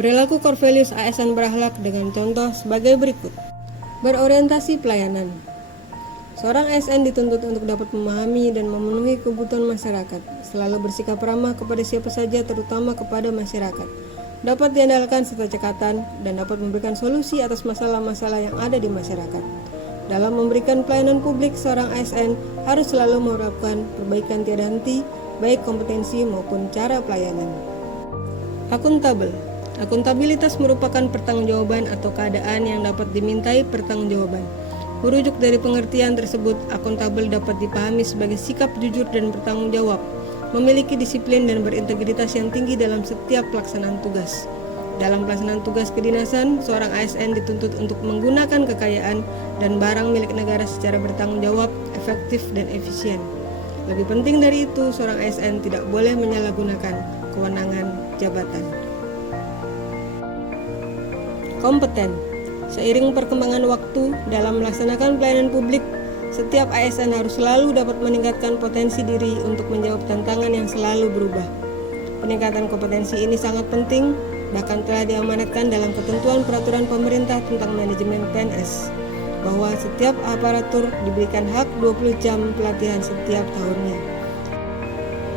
Perilaku core values ASN berakhlak dengan contoh sebagai berikut. Berorientasi pelayanan. Seorang ASN dituntut untuk dapat memahami dan memenuhi kebutuhan masyarakat, selalu bersikap ramah kepada siapa saja, terutama kepada masyarakat. Dapat diandalkan serta cekatan dan dapat memberikan solusi atas masalah-masalah yang ada di masyarakat. Dalam memberikan pelayanan publik, seorang ASN harus selalu menerapkan perbaikan tiada henti, baik kompetensi maupun cara pelayanan. Akuntabel. Akuntabilitas merupakan pertanggungjawaban atau keadaan yang dapat dimintai pertanggungjawaban. Merujuk dari pengertian tersebut, akuntabel dapat dipahami sebagai sikap jujur dan bertanggung jawab, memiliki disiplin dan berintegritas yang tinggi dalam setiap pelaksanaan tugas. Dalam pelaksanaan tugas kedinasan, seorang ASN dituntut untuk menggunakan kekayaan dan barang milik negara secara bertanggung jawab, efektif, dan efisien. Lebih penting dari itu, seorang ASN tidak boleh menyalahgunakan kewenangan jabatan. Kompeten. Seiring perkembangan waktu dalam melaksanakan pelayanan publik, setiap ASN harus selalu dapat meningkatkan potensi diri untuk menjawab tantangan yang selalu berubah. Peningkatan kompetensi ini sangat penting, bahkan telah diamanatkan dalam ketentuan peraturan pemerintah tentang manajemen PNS, bahwa setiap aparatur diberikan hak 20 jam pelatihan setiap tahunnya.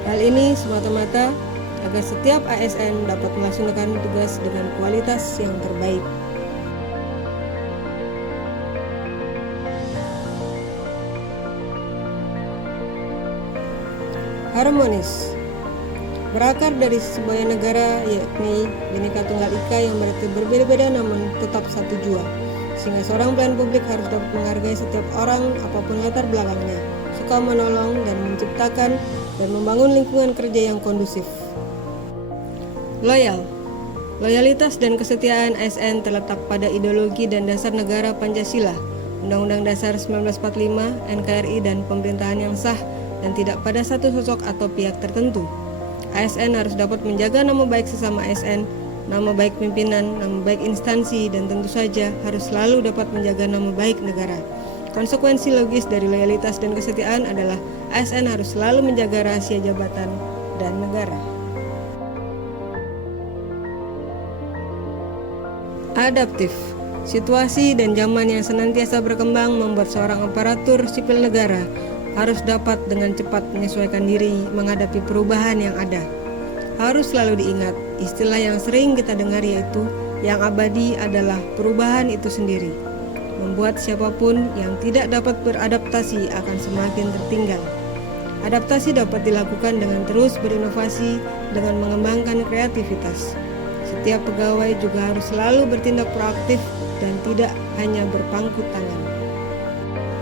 Hal ini semata-mata agar setiap ASN dapat melaksanakan tugas dengan kualitas yang terbaik. Harmonis. Berakar dari sebuah negara, yakni Bhinneka Tunggal Ika yang berarti berbeda-beda namun tetap satu jua, sehingga seorang pelayan publik harus dapat menghargai setiap orang apapun latar belakangnya, suka menolong dan menciptakan dan membangun lingkungan kerja yang kondusif. Loyal. Loyalitas dan kesetiaan ASN terletak pada ideologi dan dasar negara Pancasila, Undang-Undang Dasar 1945, NKRI, dan pemerintahan yang sah, dan tidak pada satu sosok atau pihak tertentu. ASN harus dapat menjaga nama baik sesama ASN, nama baik pimpinan, nama baik instansi, dan tentu saja harus selalu dapat menjaga nama baik negara. Konsekuensi logis dari loyalitas dan kesetiaan adalah ASN harus selalu menjaga rahasia jabatan dan negara. Adaptif. Situasi dan zaman yang senantiasa berkembang membuat seorang aparatur sipil negara harus dapat dengan cepat menyesuaikan diri menghadapi perubahan yang ada. Harus selalu diingat, istilah yang sering kita dengar yaitu yang abadi adalah perubahan itu sendiri. Membuat siapapun yang tidak dapat beradaptasi akan semakin tertinggal. Adaptasi dapat dilakukan dengan terus berinovasi dengan mengembangkan kreativitas. Setiap pegawai juga harus selalu bertindak proaktif dan tidak hanya berpangku tangan.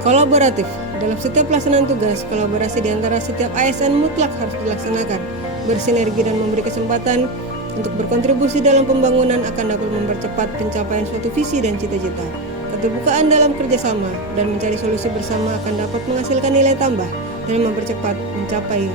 Kolaboratif. Dalam setiap pelaksanaan tugas, kolaborasi di antara setiap ASN mutlak harus dilaksanakan, bersinergi dan memberi kesempatan untuk berkontribusi dalam pembangunan akan dapat mempercepat pencapaian suatu visi dan cita-cita. Keterbukaan dalam kerjasama dan mencari solusi bersama akan dapat menghasilkan nilai tambah dan mempercepat mencapai